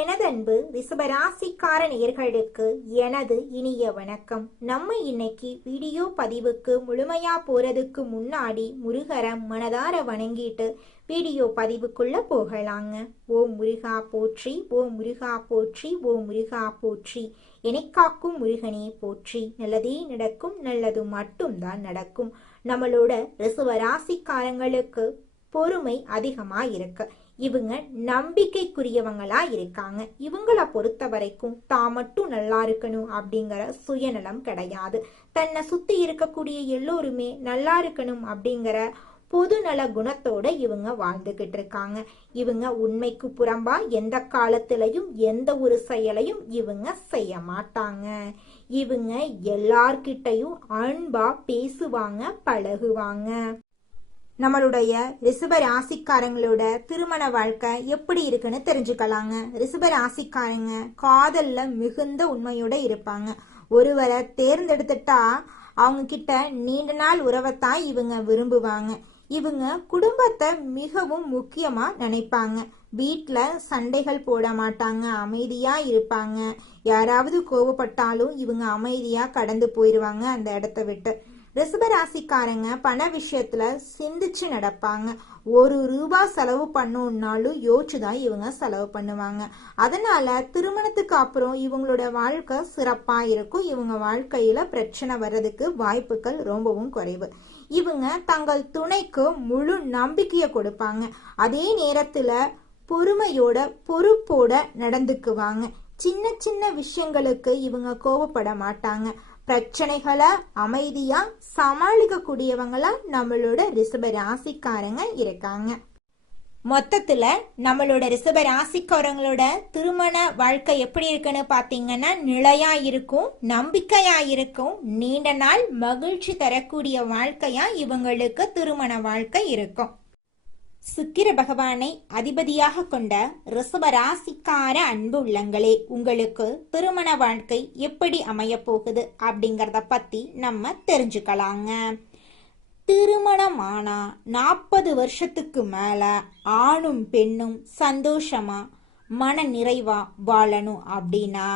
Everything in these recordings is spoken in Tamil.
எனது அன்பு ரிஷபராசிக்கார நேயர்களுக்கு எனது இனிய வணக்கம். நம்ம இன்னைக்கு வீடியோ பதிவுக்கு முழுமையா போறதுக்கு முன்னாடி முருகரை மனதார வணங்கிட்டு வீடியோ பதிவுக்குள்ள போகலாங்க. ஓம் முருகா போற்றி, ஓம் முருகா போற்றி, ஓம் முருகா போற்றி. எனக்காக்கும் முருகனே போற்றி. நல்லதே நடக்கும், நல்லது மட்டும்தான் நடக்கும். நம்மளோட ரிஷபராசிக்காரங்களுக்கு பொறுமை அதிகமா இருக்கு. இவங்க நம்பிக்கைக்குரியவங்களா இருக்காங்க. இவங்கள பொறுத்த வரைக்கும் தான் மட்டும் நல்லா இருக்கணும் அப்படிங்கிற சுயநலம் கிடையாது. தன்னை சுத்தி இருக்கக்கூடிய எல்லோருமே நல்லா இருக்கணும் அப்படிங்கிற பொதுநல குணத்தோட இவங்க வாழ்ந்துகிட்டு இருக்காங்க. இவங்க உண்மைக்கு புறம்பா எந்த காலத்திலையும் எந்த ஒரு செயலையும் இவங்க செய்ய மாட்டாங்க. இவங்க எல்லார்கிட்டையும் அன்பா பேசுவாங்க, பழகுவாங்க. நம்மளுடைய ரிஷப ராசிக்காரங்களோட திருமண வாழ்க்கை எப்படி இருக்குன்னு தெரிஞ்சுக்கலாங்க. ரிஷப ராசிக்காரங்க காதல்ல மிகுந்த உண்மையோட இருப்பாங்க. ஒருவரை தேர்ந்தெடுத்துட்டா அவங்க கிட்ட நீண்ட நாள் உறவைத்தான் இவங்க விரும்புவாங்க. இவங்க குடும்பத்தை மிகவும் முக்கியமா நினைப்பாங்க. வீட்டுல சண்டைகள் போட மாட்டாங்க, அமைதியா இருப்பாங்க. யாராவது கோவப்பட்டாலும் இவங்க அமைதியா கடந்து போயிடுவாங்க அந்த இடத்த விட்டு. ரிஷபராசிக்காரங்க பண விஷயத்துல சிந்திச்சு நடப்பாங்க. ₹1 செலவு பண்ணணும்னாலும் யோசிச்சுதான் இவங்க செலவு பண்ணுவாங்க. அதனால திருமணத்துக்கு அப்புறம் இவங்களோட வாழ்க்கை சிறப்பா இருக்கும். இவங்க வாழ்க்கையில பிரச்சனை வர்றதுக்கு வாய்ப்புகள் ரொம்பவும் குறைவு. இவங்க தங்கள் துணைக்கு முழு நம்பிக்கையை கொடுப்பாங்க. அதே நேரத்துல பொறுமையோட பொறுப்போட நடந்துக்குவாங்க. சின்ன சின்ன விஷயங்களுக்கு இவங்க கோவப்பட மாட்டாங்க. பிரச்சனைகளை அமைதியா சமாளிக்க கூடியவங்களா நம்மளோட ரிஷப ராசிக்காரங்க இருக்காங்க. மொத்தத்துல நம்மளோட ரிஷப ராசிக்காரங்களோட திருமண வாழ்க்கை எப்படி இருக்குன்னு பாத்தீங்கன்னா நிலையா இருக்கும், நம்பிக்கையா இருக்கும், நீண்ட நாள் மகிழ்ச்சி தரக்கூடிய வாழ்க்கையா இவங்களுக்கு திருமண வாழ்க்கை இருக்கும். சுக்கிர பகவானை அதிபதியாக கொண்ட ரிஷப ராசிக்கார அன்பு உள்ளங்களே, உங்களுக்கு திருமண வாழ்க்கை எப்படி அமைய போகுது அப்படிங்கறத பத்தி நம்ம தெரிஞ்சுக்கலாங்க. திருமணமானா 40 வருஷத்துக்கு மேல ஆணும் பெண்ணும் சந்தோஷமா மன நிறைவா வாழணும் அப்படின்னா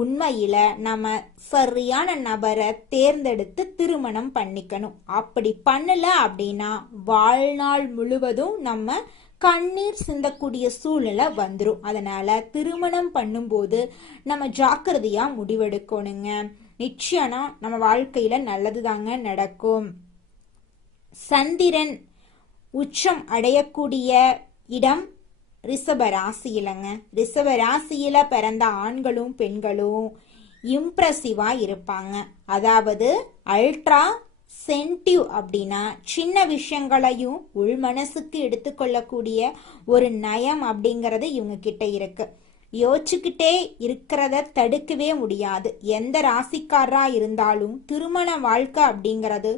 உண்மையில நம்ம சரியான நபரை தேர்ந்தெடுத்து திருமணம் பண்ணிக்கணும். அப்படி பண்ணல அப்படின்னா வாழ்நாள் முழுவதும் நம்ம கண்ணீர் சிந்தக்கூடிய சூழ்நிலை வந்துடும். அதனால திருமணம் பண்ணும்போது நம்ம ஜாக்கிரதையா முடிவெடுக்கணுங்க. நிச்சயம் நம்ம வாழ்க்கையில நல்லதுதாங்க நடக்கும். சந்திரன் உச்சம் அடையக்கூடிய இடம் ரிஷப ராசியிலங்க. ரிஷப ராசியில பிறந்த ஆண்களும் பெண்களும் இம்ப்ரெசிவா இருப்பாங்க. அதாவது அல்ட்ரா சென்டிவ் அப்படின்னா சின்ன விஷயங்களையும் உள் மனசுக்கு எடுத்துக்கொள்ளக்கூடிய ஒரு நயம் அப்படிங்கறது இவங்க கிட்ட இருக்கு. யோசிச்சுக்கிட்டே இருக்கிறத தடுக்கவே முடியாது. எந்த ராசிக்காரரா இருந்தாலும் திருமண வாழ்க்கை அப்படிங்கறது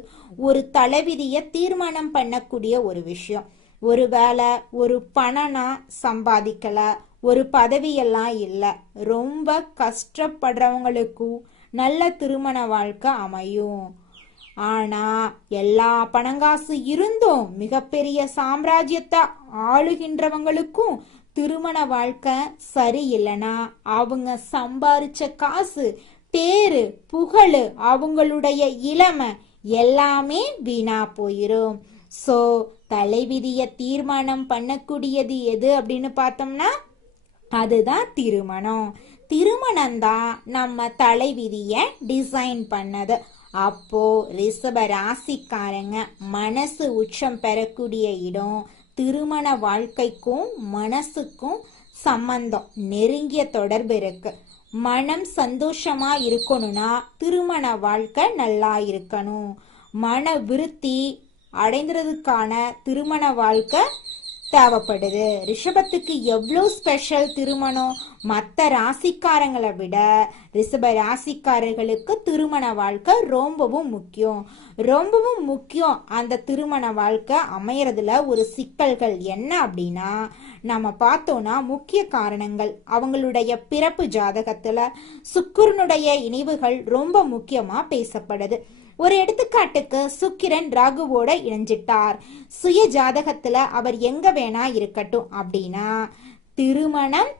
ஒரு தலைவிதிய தீர்மானம் பண்ணக்கூடிய ஒரு விஷயம். ஒருவேளை ஒரு பணனா சம்பாதிக்கல, ஒரு பதவியெல்லாம் இல்லை, ரொம்ப கஷ்டப்படுறவங்களுக்கும் நல்ல திருமண வாழ்க்கை அமையும். ஆனா எல்லா பணங்காசு இருந்தும் மிகப்பெரிய சாம்ராஜ்யத்தை ஆளுகின்றவங்களுக்கும் திருமண வாழ்க்கை சரியில்லைனா அவங்க சம்பாரிச்ச காசு, பேரு, புகழ், அவங்களுடைய இளமை எல்லாமே வீணா போயிரும். சோ தலைவிதிய தீர்மானம் பண்ணக்கூடியது எது அப்படின்னு பார்த்தோம்னா அதுதான் திருமணம். திருமணம் தான் நம்ம தலைவிதிய டிசைன் பண்ணது. அப்போ ரிஷப ராசிக்காரங்க மனசு உச்சம் பெறக்கூடிய இடம். திருமண வாழ்க்கைக்கும் மனசுக்கும் சம்பந்தம், நெருங்கிய தொடர்பு இருக்கு. மனம் சந்தோஷமா இருக்கணும்னா திருமண வாழ்க்கை நல்லா இருக்கணும். மன விருத்தி அடைந்ததுக்கான திருமண வாழ்க்கை தேவைப்படுது. ரிஷபத்துக்கு எவ்வளோ ஸ்பெஷல் திருமணம். மற்ற ராசிக்காரங்களை விட ரிஷப ராசிக்காரர்களுக்கு திருமண வாழ்க்கை ரொம்பவும் முக்கியம், ரொம்பவும் முக்கியம். அந்த திருமண வாழ்க்கை அமையறதுல ஒரு சிக்கல்கள் என்ன அப்படின்னா நம்ம பார்த்தோம்னா முக்கிய காரணங்கள் அவங்களுடைய பிறப்பு ஜாதகத்துல சுக்கிரனுடைய இணைவுகள் ரொம்ப முக்கியமா பேசப்படுது. ஒரு எடுத்துக்காட்டுக்கு சுக்கிரன் ராகுவோட இணைஞ்சிட்டார். சுய ஜாதகத்துல அவர் எங்க வேணா இருக்கட்டும் அப்படின்னா திருமணம்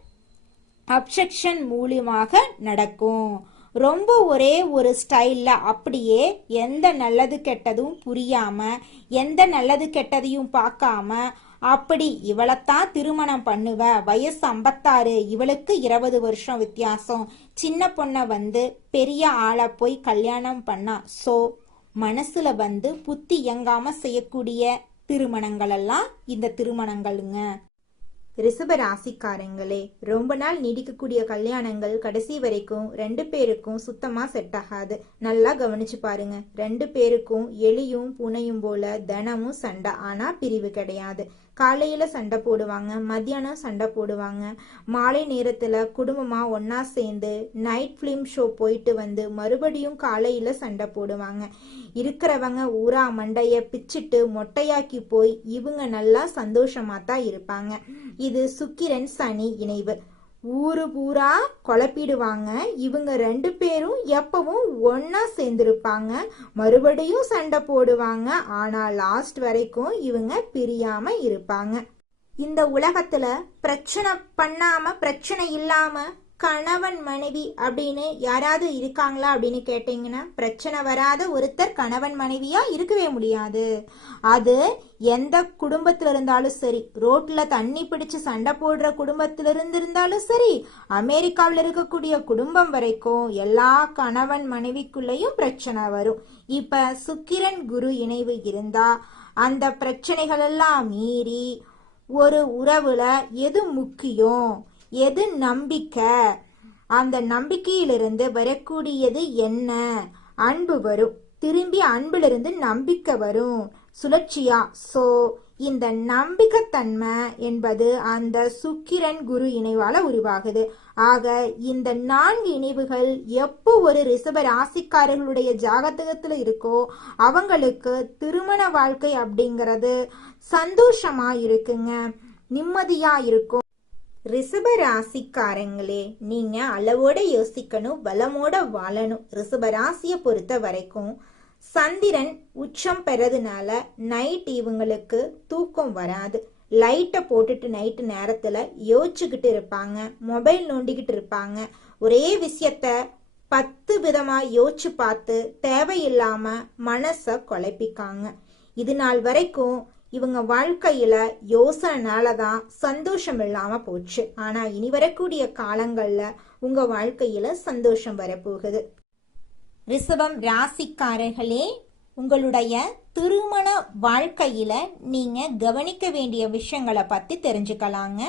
அப்செக்ஷன் மூலியமாக நடக்கும். ரொம்ப ஒரே ஒரு ஸ்டைல்ல அப்படியே எந்த நல்லது கெட்டதும் புரியாம, எந்த நல்லது கெட்டதையும் பார்க்காம, அப்படி இவளைத்தான் திருமணம் பண்ணுவ, வயசு 56, இவளுக்கு 20 வருஷம் வித்தியாசம், சின்ன பொண்ணை பெரிய ஆளை போய் கல்யாணம் பண்ணா. சோ மனசுல புத்தி இயங்காம செய்யக்கூடிய திருமணங்கள் எல்லாம் இந்த திருமணங்களுங்க. ரிஷப ராசிக்காரங்களே, ரொம்ப நாள் நீடிக்கக்கூடிய கல்யாணங்கள் கடைசி வரைக்கும் 2 பேருக்கும் சுத்தமா செட் ஆகாது. நல்லா கவனிச்சு பாருங்க. 2 பேருக்கும் எலியும் பூனையும் போல தினமும் சண்டை, ஆனா பிரிவு கிடையாது. காலையில சண்டை போடுவாங்க, மத்தியானம் சண்டை போடுவாங்க, மாலை நேரத்துல குடும்பமா ஒன்னா சேர்ந்து நைட் பிலிம் ஷோ போயிட்டு மறுபடியும் காலையில சண்டை போடுவாங்க. இருக்கிறவங்க ஊரா மண்டைய பிச்சுட்டு மொட்டையாக்கி போய் இவங்க நல்லா சந்தோஷமா தான் இருப்பாங்க. இது சுக்கிரன் சனி இணைவு. ஊரு பூரா குழப்பிடுவாங்க. இவங்க 2 பேரும் எப்பவும் ஒன்னா சேர்ந்திருப்பாங்க, மறுபடியும் சண்டை போடுவாங்க. ஆனா லாஸ்ட் வரைக்கும் இவங்க பிரியாம இருப்பாங்க. இந்த உலகத்துல பிரச்சனை பண்ணாம பிரச்சனை இல்லாம கணவன் மனைவி அப்படின்னு யாராவது இருக்காங்களா அப்படின்னு கேட்டீங்கன்னா, பிரச்சனை வராத ஒருத்தர் கணவன் மனைவியா இருக்கவே முடியாது. அது எந்த குடும்பத்துல இருந்தாலும் சரி, ரோட்ல தண்ணி பிடிச்சு சண்டை போடுற குடும்பத்துல இருந்தாலும் சரி, அமெரிக்காவில் இருக்கக்கூடிய குடும்பம் வரைக்கும் எல்லா கணவன் மனைவிக்குள்ளேயும் பிரச்சனை வரும். இப்ப சுக்கிரன் குரு இணைவு இருந்தா அந்த பிரச்சனைகள் எல்லாம் மீறி ஒரு உறவுல எது முக்கியம், எது நம்பிக்கை, அந்த நம்பிக்கையிலிருந்து வரக்கூடியது என்ன, அன்பு வரும். திரும்பி அன்பிலிருந்து நம்பிக்கை வரும், சுழற்சியா. சோ இந்த நம்பிக்கைத்தன்மை என்பது அந்த சுக்கிரன் குரு இணைவால உருவாகுது. ஆக இந்த 4 இணைவுகள் எப்போ ஒரு ரிஷப ராசிக்காரர்களுடைய ஜாதகத்துல இருக்கோ அவங்களுக்கு திருமண வாழ்க்கை அப்படிங்கிறது சந்தோஷமா இருக்குங்க, நிம்மதியா இருக்கும். ரிஷப ராசிக்காரங்களே, நீங்க அளவோட யோசிக்கணும், பலமோட வாழணும். ரிஷப ராசியை பொறுத்த வரைக்கும் சந்திரன் உச்சம் பெறதுனால நைட் இவங்களுக்கு தூக்கம் வராது. லைட்டை போட்டுட்டு நைட்டு நேரத்துல யோசிச்சுக்கிட்டு இருப்பாங்க, மொபைல் நோண்டிக்கிட்டு இருப்பாங்க. ஒரே விஷயத்த 10 விதமா யோசிச்சு பார்த்து தேவையில்லாம மனச குழப்பிக்காங்க. இது நாள் வரைக்கும் இவங்க வாழ்க்கையில யோசனைனாலதான் சந்தோஷம் இல்லாம போச்சு. ஆனா இனி வரக்கூடிய காலங்கள்ல உங்க வாழ்க்கையில சந்தோஷம் வரப்போகுது. ரிஷபம் ராசிக்காரர்களே, உங்களுடைய திருமண வாழ்க்கையில நீங்க கவனிக்க வேண்டிய விஷயங்களை பத்தி தெரிஞ்சுக்கலாங்க.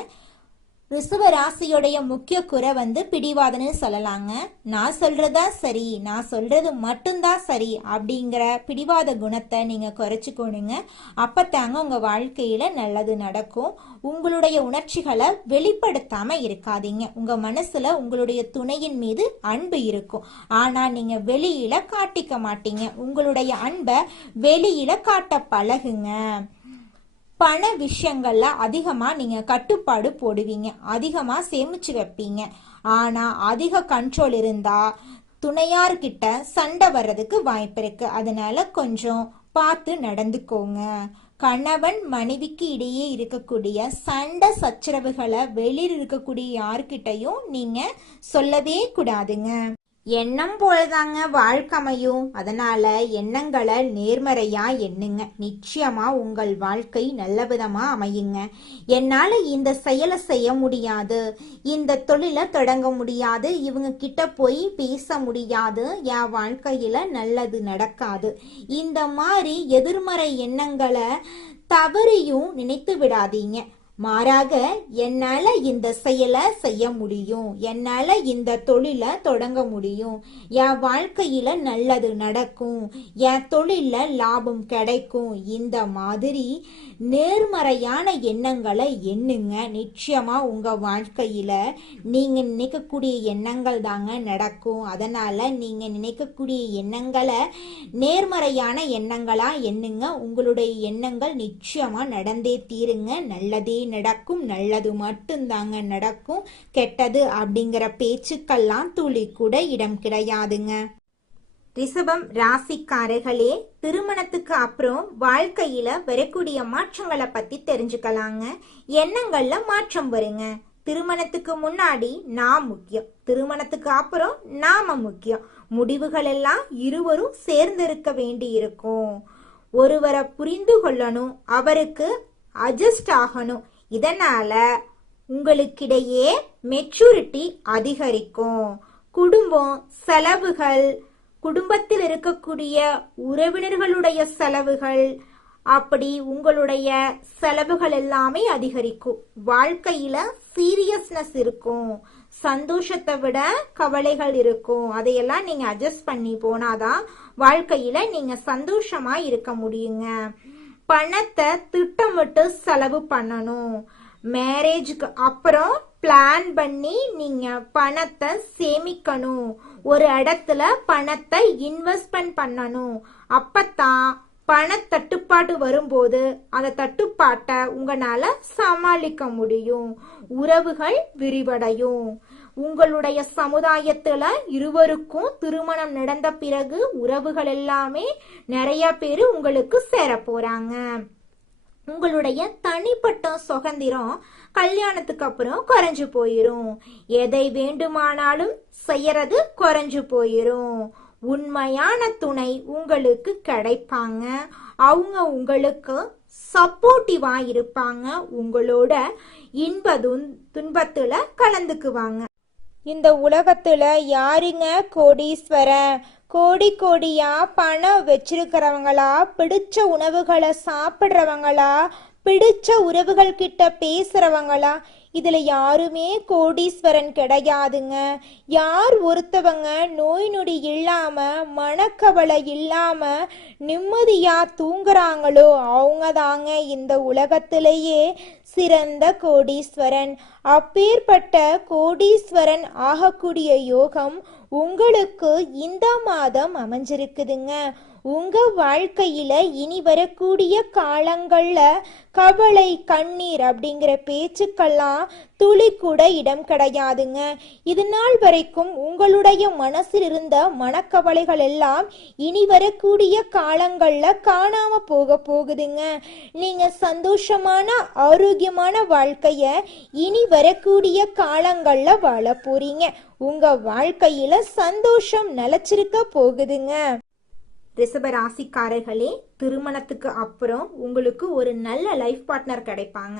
ரிஷப ராசியோடைய முக்கிய குறை பிடிவாதன்னு சொல்லலாங்க. நான் சொல்றதா சரி, நான் சொல்றது மட்டும்தான் சரி அப்படிங்கிற பிடிவாத குணத்தை நீங்க குறைச்சிக்கோணுங்க. அப்பத்தாங்க உங்க வாழ்க்கையில நல்லது நடக்கும். உங்களுடைய உணர்ச்சிகளை வெளிப்படுத்தாம இருக்காதீங்க. உங்க மனசுல உங்களுடைய துணையின் மீது அன்பு இருக்கும், ஆனா நீங்க வெளியில காட்டிக்க மாட்டீங்க. உங்களுடைய அன்பை வெளியில காட்ட பழகுங்க. பண விஷயங்கள்ல அதிகமா நீங்க கட்டுப்பாடு போடுவீங்க, அதிகமா சேமிச்சு வைப்பீங்க. ஆனா அதிக கண்ட்ரோல் இருந்தா துணையார்கிட்ட சண்டை வர்றதுக்கு வாய்ப்பு இருக்கு. அதனால கொஞ்சம் பார்த்து நடந்துக்கோங்க. கணவன் மனைவிக்கு இடையே இருக்கக்கூடிய சண்டை சச்சரவுகளை வெளியில் இருக்கக்கூடிய யார்கிட்டையும் நீங்க சொல்லவே கூடாதுங்க. எண்ணம் போலதாங்க வாழ்க்கையும். அதனால எண்ணங்களை நேர்மறையா எண்ணுங்க. நிச்சயமா உங்கள் வாழ்க்கை நல்ல விதமா அமையுங்க. என்னால இந்த செயலை செய்ய முடியாது, இந்த தொழிலை தொடங்க முடியாது, இவங்க கிட்ட போய் பேச முடியாது, என் வாழ்க்கையில நல்லது நடக்காது, இந்த மாதிரி எதிர்மறை எண்ணங்களை தவறியும் நினைத்து விடாதீங்க. மாறாக என்னால இந்த செயலை செய்ய முடியும், என்னால இந்த தொழிலை தொடங்க முடியும், என் வாழ்க்கையில நல்லது நடக்கும், என் தொழில லாபம் கிடைக்கும், இந்த மாதிரி நேர்மறையான எண்ணங்களை எண்ணுங்க. நிச்சயமா உங்க வாழ்க்கையில நீங்க நினைக்கக்கூடிய எண்ணங்கள் தாங்க நடக்கும். அதனால நீங்க நினைக்கக்கூடிய எண்ணங்களை நேர்மறையான எண்ணங்களா எண்ணுங்க. உங்களுடைய எண்ணங்கள் நிச்சயமா நடந்தே தீருங்க. நல்லதே நடக்கும், நல்லது மட்டும்தாங்க நடக்கும். கெட்டது அப்படிங்கிற பேச்சுக்கெல்லாம் துளி கூட இடம் கிடையாதுங்க. ரிஷபம் ராசிக்காரர்களே, திருமணத்துக்கு அப்புறம் வாழ்க்கையில வரக்கூடிய மாற்றங்களை பத்தி தெரிஞ்சுக்கலாங்க. எண்ணங்கள்ல மாற்றம் வருங்க. திருமணத்துக்கு முன்னாடி நான் முக்கியம், திருமணத்துக்கு அப்புறம் நாம முக்கியம். முடிவுகள் எல்லாம் இருவரும் சேர்ந்திருக்க வேண்டி இருக்கும். ஒருவரை புரிந்து கொள்ளணும், அவருக்கு அட்ஜஸ்ட் ஆகணும். இதனால உங்களுக்கிடையே மெச்சூரிட்டி அதிகரிக்கும். குடும்பம் செலவுகள், குடும்பத்தில் இருக்கக்கூடிய உறவினர்களுடைய செலவுகள், அப்படி உங்களுடைய செலவுகள் எல்லாமே அதிகரிக்கும். வாழ்க்கையில சீரியஸ்னஸ் இருக்கும், சந்தோஷத்தை விட கவலைகள் இருக்கும். அதையெல்லாம் நீங்க அட்ஜஸ்ட் பண்ணி போனாதான் வாழ்க்கையில நீங்க சந்தோஷமா இருக்க முடியுங்க. பணத்தை திட்டமிட்டு செலவு பண்ணணும். மேரேஜுக்கு அப்புறம் பிளான் பண்ணி நீங்க பணத்தை சேமிக்கணும். ஒரு இடத்துல பணத்தை இன்வெஸ்ட்மெண்ட் பண்ணணும். அப்பதான் பண தட்டுப்பாடு வரும்போது அந்த தட்டுப்பாட்டை உங்களால சமாளிக்க முடியும். உறவுகள் விரிவடையும். உங்களுடைய சமுதாயத்துல இருவருக்கும் திருமணம் நடந்த பிறகு உறவுகள் எல்லாமே நிறைய பேரு உங்களுக்கு சேர போறாங்க. உங்களுடைய தனிப்பட்ட சுதந்திரம் கல்யாணத்துக்கு அப்புறம் குறைஞ்சு போயிரும். எதை வேண்டுமானாலும் செய்யறது குறைஞ்சு போயிரும். உண்மையான துணை உங்களுக்கு கிடைப்பாங்க. அவங்க உங்களுக்கு சப்போர்ட்டிவா இருப்பாங்க. உங்களோட இன்ப துன்பத்துல கலந்துக்குவாங்க. இந்த உலகத்துல யாருங்க கோடீஸ்வரன்? கோடி கோடியா பணம் வச்சிருக்கிறவங்களா, பிடிச்ச உணவுகளை சாப்பிட்றவங்களா, பிடிச்ச உறவுகள் கிட்ட பேசுறவங்களா? இதுல யாருமே கோடீஸ்வரன் கிடையாதுங்க. யார் ஒருத்தவங்க நோய் நொடி இல்லாம, மனக்கவலை இல்லாம நிம்மதியா தூங்குறாங்களோ அவங்க தாங்க இந்த உலகத்திலேயே சிறந்த கோடீஸ்வரன். அப்பேற்பட்ட கோடீஸ்வரன் ஆகக்கூடிய யோகம் உங்களுக்கு இந்த மாதம் அமைஞ்சிருக்குதுங்க. உங்க வாழ்க்கையில இனி வரக்கூடிய காலங்கள்ல கவலை, கண்ணீர் அப்படிங்கிற பேச்சுக்கெல்லாம் துளி கூட இடம் கிடையாதுங்க. இது நாள் வரைக்கும் உங்களுடைய மனசில் இருந்த மனக்கவலைகள் எல்லாம் இனி வரக்கூடிய காலங்கள்ல காணாம போகுதுங்க. நீங்க சந்தோஷமான ஆரோக்கியமான வாழ்க்கைய இனி வரக்கூடிய காலங்கள்ல வாழ போறீங்க. உங்க வாழ்க்கையில சந்தோஷம் நிலைச்சிருக்க போகுதுங்க. ரிஷப ராசிக்காரர்களே, திருமணத்துக்கு அப்புறம் உங்களுக்கு ஒரு நல்ல லைஃப் பார்ட்னர் கிடைப்பாங்க.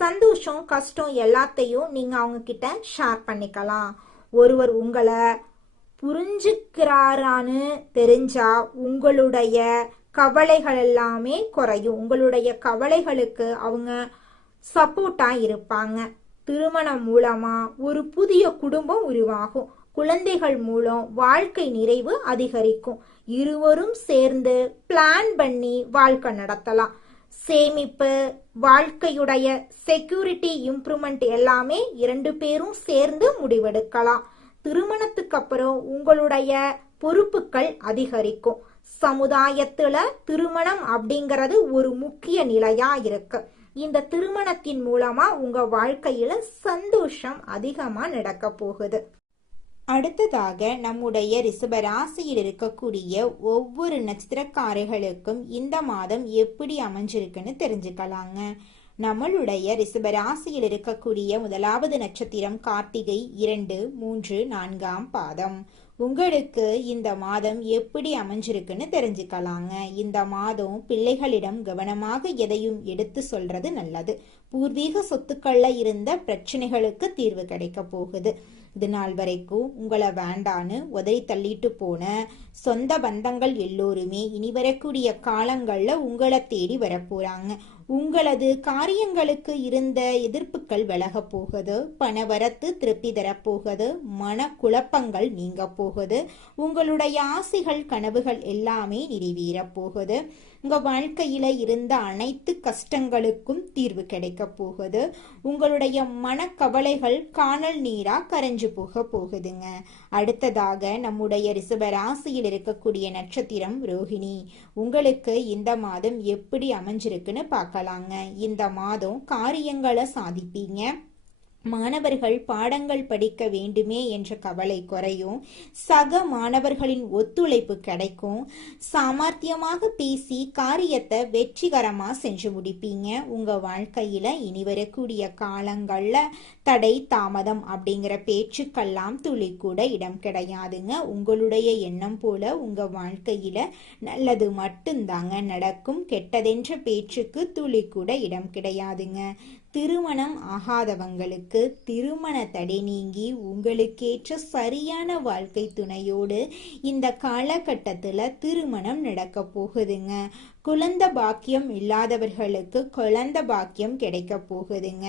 சந்தோஷம், கஷ்டம் எல்லாத்தையும் நீங்க அவங்க கிட்ட ஷேர் பண்ணிக்கலாம். ஒருவர் உங்களை புரிஞ்சுக்கிறாரான்னு தெரிஞ்சா உங்களுடைய கவலைகள் எல்லாமே குறையும். உங்களுடைய கவலைகளுக்கு அவங்க சப்போர்ட்டா இருப்பாங்க. திருமணம் மூலமா ஒரு புதிய குடும்பம் உருவாகும். குழந்தைகள் மூலம் வாழ்க்கை நிறைவு அதிகரிக்கும். இருவரும் சேர்ந்து பிளான் பண்ணி வாழ்க்கை நடத்தலாம். சேமிப்பு, வாழ்க்கையுடைய செக்யூரிட்டி இம்ப்ரூவ்மெண்ட் எல்லாமே இரண்டு பேரும் சேர்ந்து முடிவெடுக்கலாம். திருமணத்துக்கு அப்புறம் உங்களுடைய பொறுப்புகள் அதிகரிக்கும். சமுதாயத்துல திருமணம் அப்படிங்கிறது ஒரு முக்கிய நிலையா இருக்கு. இந்த திருமணத்தின் மூலமா உங்க வாழ்க்கையில சந்தோஷம் அதிகமா நடக்க போகுது. அடுத்ததாக நம்முடைய ரிஷப ராசியில் இருக்கக்கூடிய ஒவ்வொரு நட்சத்திரக்காரர்களுக்கும் இந்த மாதம் எப்படி அமைஞ்சிருக்குன்னு தெரிஞ்சுக்கலாங்க. நம்மளுடைய ரிஷப ராசியில் இருக்கக்கூடிய முதலாவது நட்சத்திரம் கார்த்திகை 2, 3, 4ஆம் பாதம். உங்களுக்கு இந்த மாதம் எப்படி அமைஞ்சிருக்குன்னு தெரிஞ்சுக்கலாங்க. இந்த மாதம் பிள்ளைகளிடம் கவனமாக எதையும் எடுத்து சொல்றது நல்லது. பூர்வீக சொத்துக்கள்ல இருந்த பிரச்சனைகளுக்கு தீர்வு கிடைக்க போகுது. இது நாள் வரைக்கும் உங்களை வேண்டான்னு உதறி தள்ளிட்டு போன சொந்த பந்தங்கள் எல்லோருமே இனி வரக்கூடிய காலங்கள்ல உங்களை தேடி வரப்போறாங்க. உங்களது காரியங்களுக்கு இருந்த எதிர்ப்புகள் விலக போகுது. பணவரத்து திருப்தி தரப்போகுது. மன குழப்பங்கள் நீங்க போகுது. உங்களுடைய ஆசைகள், கனவுகள் எல்லாமே நிறைவேற போகுது. உங்க வாழ்க்கையில இருந்த அனைத்து கஷ்டங்களுக்கும் தீர்வு கிடைக்க போகுது. உங்களுடைய மனக்கவலைகள் காணல் நீரா கரைஞ்சு போகுதுங்க. அடுத்ததாக நம்முடைய ரிஷப ராசியில் இருக்கக்கூடிய நட்சத்திரம் ரோஹிணி. உங்களுக்கு இந்த மாதம் எப்படி அமைஞ்சிருக்குன்னு பார்க்கலாங்க. இந்த மாதம் காரியங்களை சாதிப்பீங்க. மாணவர்கள் பாடங்கள் படிக்க வேண்டுமே என்ற கவலை குறையும், சக மாணவர்களின் ஒத்துழைப்பு கிடைக்கும், சாமர்த்தியமாக பேசி காரியத்தை வெற்றிகரமா செஞ்சு முடிப்பீங்க. உங்க வாழ்க்கையில இனி வரக்கூடிய காலங்கள்ல தடை தாமதம் அப்படிங்கிற பேச்சுக்கெல்லாம் துளி கூட இடம் கிடையாதுங்க. உங்களுடைய எண்ணம் போல உங்க வாழ்க்கையில நல்லது மட்டும்தாங்க நடக்கும். கெட்டதென்ற பேச்சுக்கு துளி கூட இடம் கிடையாதுங்க. திருமணம் ஆகாதவங்களுக்கு திருமண தடை நீங்கி உங்களுக்கேற்ற சரியான வாழ்க்கை துணையோடு இந்த காலகட்டத்தில் திருமணம் நடக்க போகுதுங்க. குழந்தை பாக்கியம் இல்லாதவர்களுக்கு குழந்தை பாக்கியம் கிடைக்க போகுதுங்க.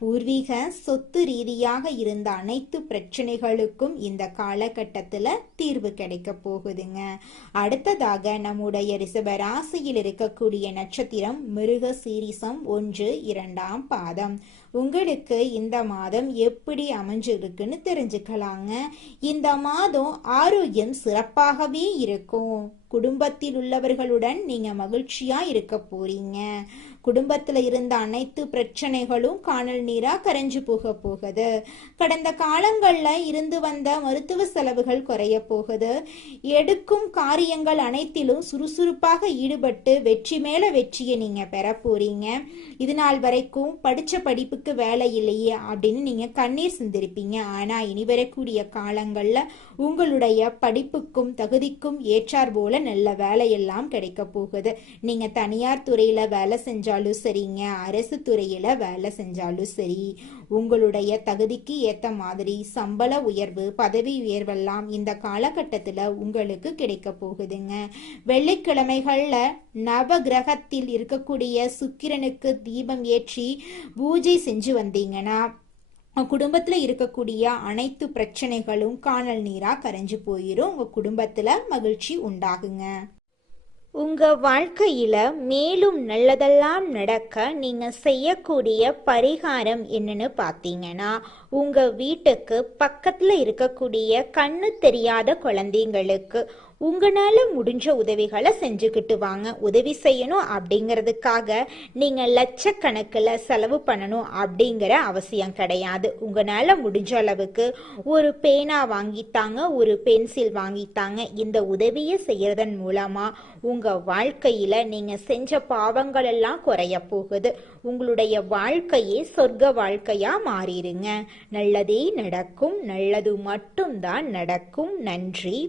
பூர்வீக சொத்து ரீதியாக இருந்த அனைத்து பிரச்சனைகளுக்கும் இந்த காலகட்டத்தில் தீர்வு கிடைக்க போகுதுங்க. அடுத்ததாக நம்முடைய ரிஷப ராசியில் இருக்கக்கூடிய நட்சத்திரம் மிருக சீரிசம் 1, 2ஆம் பாதம். உங்களுக்கு இந்த மாதம் எப்படி அமைஞ்சிருக்குன்னு தெரிஞ்சுக்கலாங்க. இந்த மாதம் ஆரோக்கியம் சிறப்பாகவே இருக்கும். குடும்பத்தில் உள்ளவர்களுடன் நீங்க மகிழ்ச்சியா இருக்க போறீங்க. குடும்பத்துல இருந்த அனைத்து பிரச்சனைகளும் காணல் நீரா கரைஞ்சு போகுது. கடந்த காலங்கள்ல இருந்து வந்த மருத்துவ செலவுகள் குறைய போகுது. எடுக்கும் காரியங்கள் அனைத்திலும் சுறுசுறுப்பாக ஈடுபட்டு வெற்றி மேல வெற்றியை நீங்க பெற போறீங்க. இது நாள் வரைக்கும் படிச்ச படிப்புக்கு வேலை இல்லையே அப்படின்னு நீங்க கண்ணீர் சிந்திருப்பீங்க. ஆனா இனி வரக்கூடிய காலங்கள்ல உங்களுடைய படிப்புக்கும் தகுதிக்கும் ஏற்றார் போல நல்ல வேலையெல்லாம் கிடைக்க போகுது. நீங்க தனியார் துறையில வேலை செஞ்சாலும் சரிங்க, அரசு துறையில வேலை செஞ்சாலும் சரி, உங்களுடைய தகுதிக்கு ஏத்த மாதிரி சம்பள உயர்வு பதவி உயர்வெல்லாம் இந்த காலகட்டத்துல உங்களுக்கு கிடைக்க போகுதுங்க. வெள்ளிக்கிழமைகள்ல நவ கிரகத்தில் இருக்கக்கூடிய சுக்கிரனுக்கு தீபம் ஏற்றி பூஜை செஞ்சு வந்தீங்கன்னா குடும்பத்துல இருக்கக்கூடிய அனைத்து பிரச்சனைகளும் காணல் நீரா கரைஞ்சு போயிரும். உங்க குடும்பத்துல மகிழ்ச்சி உண்டாகுங்க. உங்க வாழ்க்கையில மேலும் நல்லதெல்லாம் நடக்க நீங்க செய்யக்கூடிய பரிகாரம் என்னன்னு பார்த்தீங்கன்னா, உங்க வீட்டுக்கு பக்கத்துல இருக்கக்கூடிய கண்ணு தெரியாத குழந்தைங்களுக்கு உங்களால முடிஞ்ச உதவிகளை செஞ்சுக்கிட்டு வாங்க. உதவி செய்யணும் அப்படிங்கிறதுக்காக நீங்க லட்சக்கணக்கில் செலவு பண்ணணும் அப்படிங்கிற அவசியம் கிடையாது. உங்களால முடிஞ்ச அளவுக்கு ஒரு பேனா வாங்கித்தாங்க, ஒரு பென்சில் வாங்கித்தாங்க. இந்த உதவியை செய்யறதன் மூலமா உங்க வாழ்க்கையில நீங்க செஞ்ச பாவங்கள் எல்லாம் குறைய போகுது. உங்களுடைய வாழ்க்கையே சொர்க்க வாழ்க்கையா மாறிடுங்க. நல்லதே நடக்கும். நல்லது மட்டும்தான் நடக்கும். நன்றி.